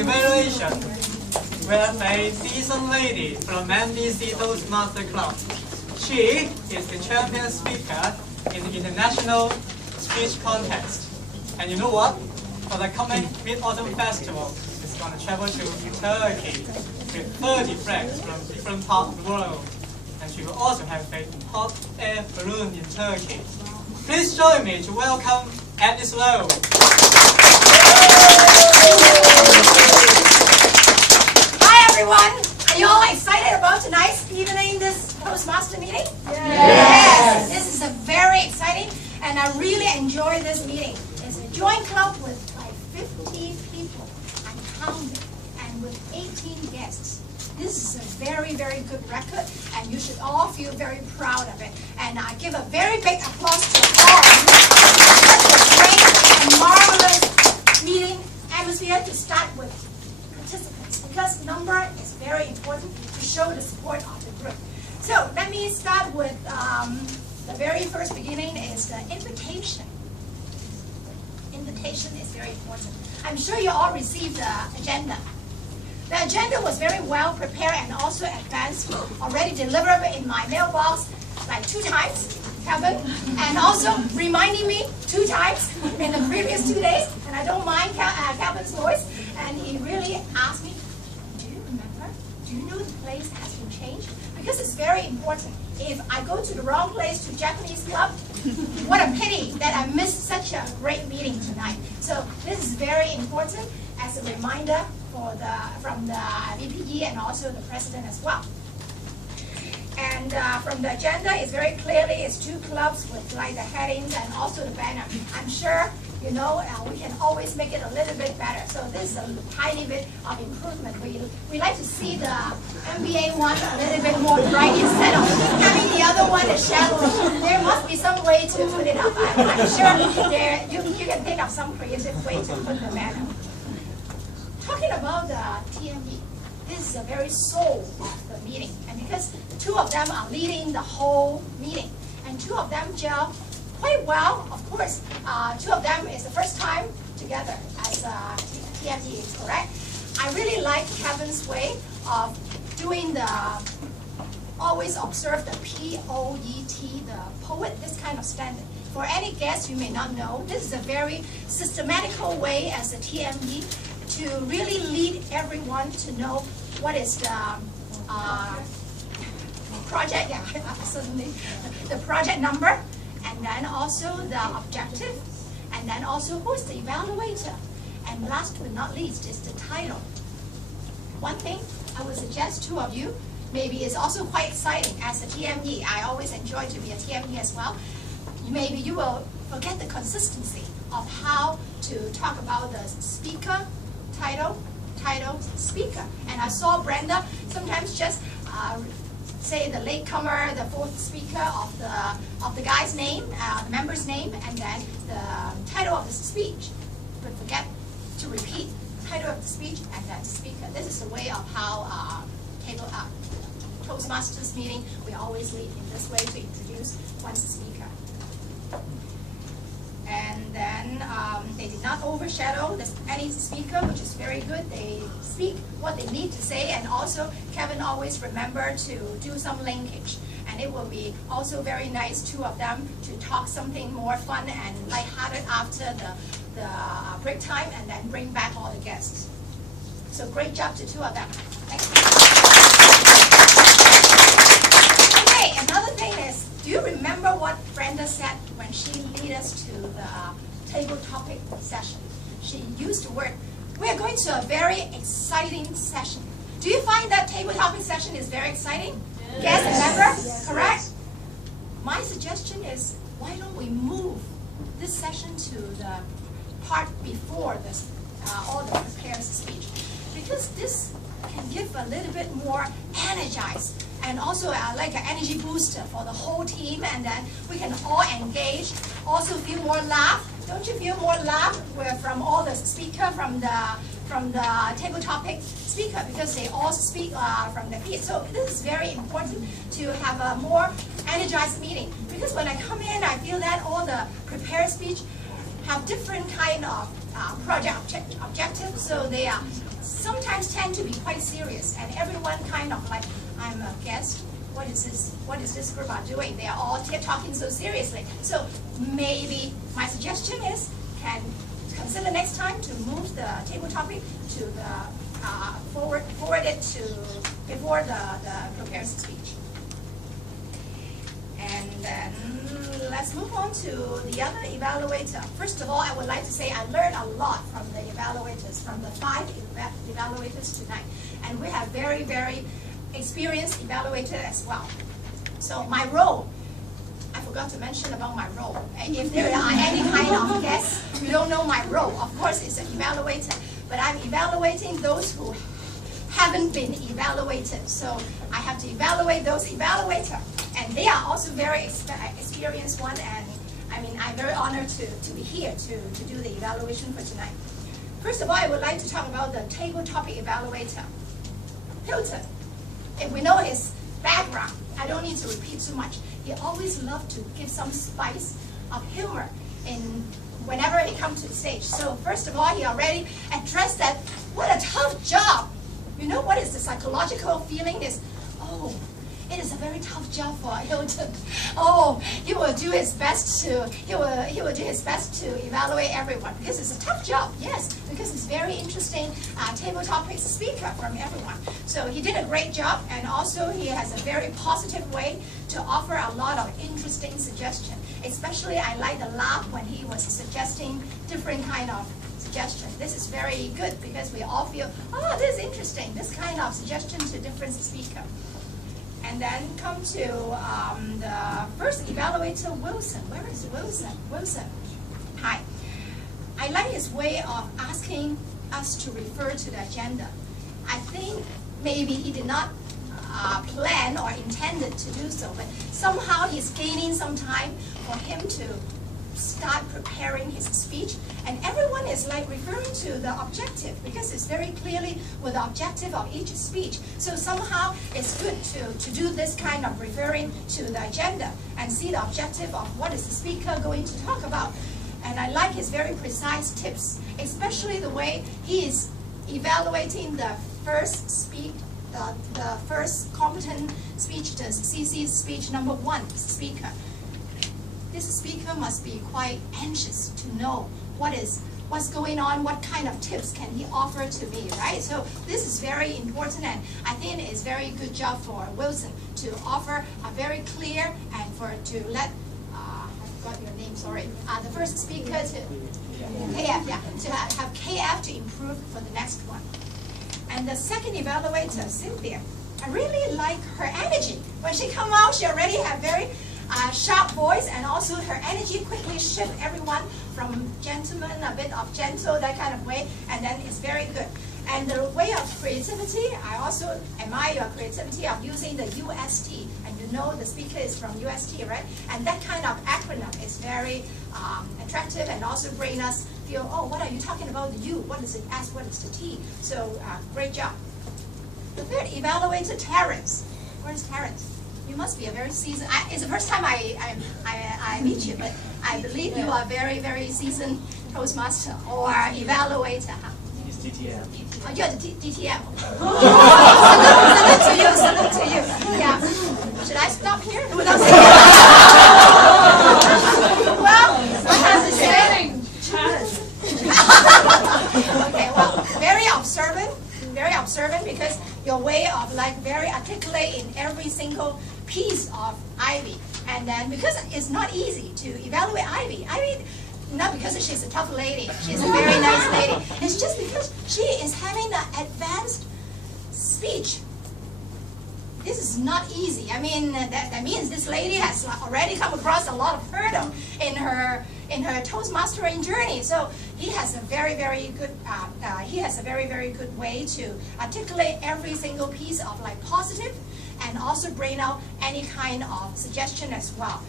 evaluation, we have a decent lady from MDC Toastmaster Club. She is the champion speaker in the international speech contest. And you know what? For the coming Mid-Autumn Festival, it's going to travel to Turkey with 30 flags from different parts of the world. And she will also have a hot air balloon in Turkey. Please join me to welcome Agnes Lowe. Hi everyone! Are you all excited about tonight's evening, this Toastmaster meeting? Yes! This is a very exciting and I really enjoy this meeting. It's a joint club with like 50 people and counting and with 18 guests. This is a very, very good record and you should all feel very proud of it. And I give a very big applause to all of you for such a great and marvelous meeting atmosphere to start with participants because number is very important to show the support of the group. So let me start with the very first beginning is the invitation. Invitation is very important. I'm sure you all received the agenda. The agenda was very well prepared and also advanced, already delivered in my mailbox like 2 times, Kevin, and also reminding me 2 times in the previous 2 days, and I don't mind Kevin's voice, and he really asked me, do you remember? Do you know the place has been changed? Because it's very important. If I go to the wrong place, to Japanese club, what a pity that I missed such a great meeting tonight. So this is very important as a reminder from the VPE and also the president as well. And from the agenda, it's very clearly it's 2 clubs with like the headings and also the banner. I'm sure you know we can always make it a little bit better. So this is a tiny bit of improvement. We like to see the MBA one a little bit more bright instead of having the other one a shadow. There must be some way to put it up. I'm sure you can think of some creative way to put the banner. Talking about the TME, this is a very soul of the meeting, and because 2 of them are leading the whole meeting, and 2 of them gel quite well. Of course, 2 of them is the first time together as TME, correct? I really like Kevin's way of doing the, always observe the POET, the poet, this kind of standard. For any guests you may not know, this is a very systematical way as a TME to really lead everyone to know what is the project, absolutely, the project number, and then also the objective, and then also who is the evaluator, and last but not least is the title. One thing I would suggest 2 of you, maybe it's also quite exciting as a TME. I always enjoy to be a TME as well. Maybe you will forget the consistency of how to talk about the speaker, title, speaker. And I saw Brenda sometimes just say the latecomer, the 4th speaker of the guy's name, the member's name, and then the title of the speech. But forget to repeat title of the speech and then speaker. This is the way of how Toastmasters meeting, we always lead in this way to introduce one speaker. And then they did not overshadow any speaker, which is very good. They speak what they need to say, and also Kevin always remember to do some linkage. And it will be also very nice, 2 of them, to talk something more fun and lighthearted after the break time, and then bring back all the guests. So great job to 2 of them. Thank you. Okay, another thing is, do you remember what Brenda said when she led us to the table topic session? She used the word, we are going to a very exciting session. Do you find that table topic session is very exciting? Yes, remember? Yes. Correct? My suggestion is, why don't we move this session to the part before this, all the prepared speech? Because this can give a little bit more energized and also like an energy booster for the whole team, and then we can all engage, also feel more laugh. Don't you feel more laugh from all the speaker, from the table topic speaker, because they all speak from their feet. So this is very important to have a more energized meeting, because when I come in, I feel that all the prepared speech have different kind of project objectives, so they are sometimes tend to be quite serious, and everyone kind of like, I'm a guest, what is this group are doing? They are all talking so seriously. So maybe my suggestion is, can consider next time to move the table topic to the forward it to before the prepared speech. And then let's move on to the other evaluator. First of all, I would like to say I learned a lot from the evaluators, from the 5 evaluators tonight. And we have very, very experienced evaluator as well. So my role, I forgot to mention about my role. And if there are any kind of guests who don't know my role, of course it's an evaluator. But I'm evaluating those who haven't been evaluated. So I have to evaluate those evaluators. And they are also very experienced one, and I mean, I'm very honored to be here to do the evaluation for tonight. First of all, I would like to talk about the table topic evaluator, Hilton. If we know his background, I don't need to repeat too much. He always loved to give some spice of humor in whenever he comes to the stage. So first of all, he already addressed that, what a tough job. You know what is the psychological feeling is, oh, it is a very tough job for Hilton. Oh, he will do his best to evaluate everyone, because it's a tough job. Yes, because it's very interesting table topic speaker from everyone. So he did a great job, and also he has a very positive way to offer a lot of interesting suggestions. Especially I like the laugh when he was suggesting different kind of suggestions. This is very good because we all feel, oh, this is interesting. This kind of suggestion to different speaker. And then come to the first evaluator, Wilson. Where is Wilson? Wilson. Hi. I like his way of asking us to refer to the agenda. I think maybe he did not plan or intended to do so, but somehow he's gaining some time for him to start preparing his speech, and everyone is like referring to the objective, because it's very clearly with the objective of each speech. So somehow it's good to do this kind of referring to the agenda and see the objective of what is the speaker going to talk about. And I like his very precise tips, especially the way he is evaluating the first the first competent speech, the CC speech number 1 speaker. This speaker must be quite anxious to know what's going on, what kind of tips can he offer to me, right? So this is very important, and I think it is very good job for Wilson to offer a very clear and to let, I forgot your name, sorry, the first speaker to KF, yeah, to have KF to improve for the next one. And the second evaluator, Cynthia, I really like her energy. When she come out, she already have very sharp voice, and also her energy quickly shift everyone from gentleman, a bit of gentle, that kind of way, and then it's very good. And the way of creativity, I also admire your creativity of using the UST, and you know the speaker is from UST, right? And that kind of acronym is very attractive, and also bring us feel, oh, what are you talking about, the U, what is the S, what is the T? So great job. The third evaluator, Terrence. Where's Terrence? You must be a very seasoned, it's the first time I meet you, but I believe you are very, very seasoned Toastmaster or evaluator. Huh? He's DTM. Oh, you're the DTM. Salute to you. Yeah. Should I stop here? Without saying well, I have to say. Okay, well, very observant, because your way of like very articulate in every single piece of Ivy. And then because it's not easy to evaluate Ivy, not because she's a tough lady, she's a very nice lady. It's just because she is having an advanced speech. This is not easy. I mean, that means this lady has already come across a lot of hurdle in her Toastmastering journey. So he has a very, very good way to articulate every single piece of like positive, and also bring out any kind of suggestion as well.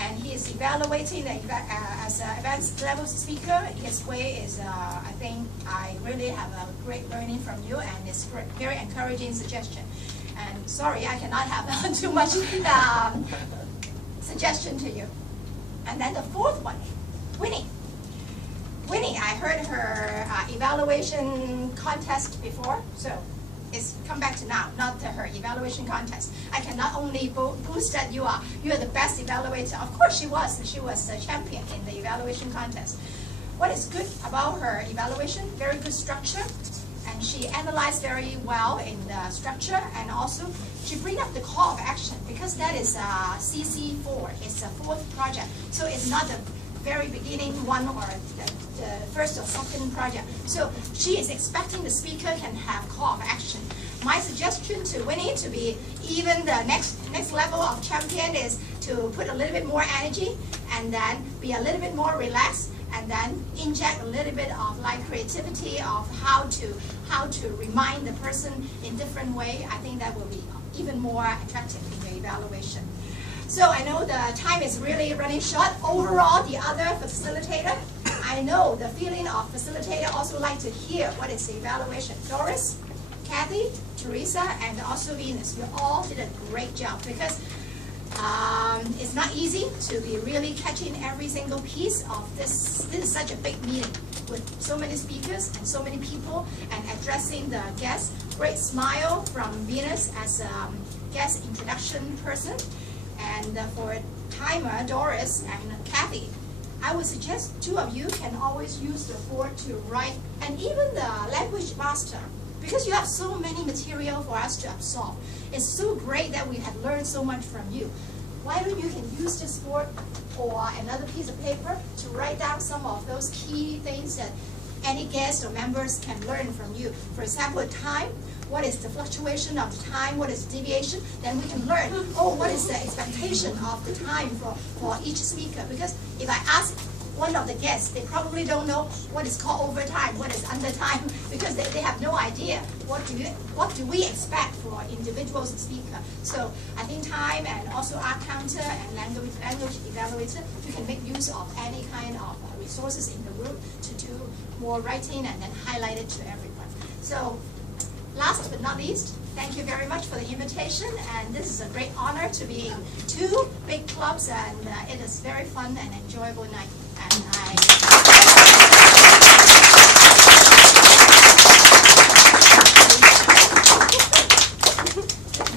And he is evaluating as an advanced level speaker. His way is, I think, I really have a great learning from you, and it's very encouraging suggestion. And sorry, I cannot have too much suggestion to you. And then the fourth one, Winnie. Winnie, I heard her evaluation contest before, so it's come back to now, not her evaluation contest. I can not only boost that you are the best evaluator. Of course she was a champion in the evaluation contest. What is good about her evaluation? Very good structure, and she analyzed very well in the structure, and also she bring up the call of action, because that is CC4, it's a fourth project, so it's not the very beginning one or the first or second project. So she is expecting the speaker can have call of action. My suggestion to Winnie to be even the next level of champion is to put a little bit more energy, and then be a little bit more relaxed, and then inject a little bit of like creativity of how to remind the person in different way. I think that will be even more attractive in the evaluation. So I know the time is really running short. Overall, the other facilitator, I know the feeling of facilitator also like to hear what is the evaluation. Doris, Kathy, Teresa, and also Venus, you all did a great job, because it's not easy to be really catching every single piece of this. This is such a big meeting with so many speakers and so many people, and addressing the guests. Great smile from Venus as a guest introduction person. And for timer, Doris and Kathy, I would suggest two of you can always use the board to write, and even the language master, because you have so many material for us to absorb. It's so great that we have learned so much from you. Why don't you can use this board or another piece of paper to write down some of those key things that any guest or members can learn from you. For example, time. What is the fluctuation of the time? What is the deviation? Then we can learn, oh, what is the expectation of the time for each speaker? Because if I ask one of the guests, they probably don't know what is called overtime, what is undertime, because they have no idea what do we expect for individual speaker. So I think time and also art counter and language evaluator, you can make use of any kind of resources in the room to do more writing and then highlight it to everyone. So last but not least, thank you very much for the invitation, and this is a great honor to be in two big clubs, and it is very fun and enjoyable night. And I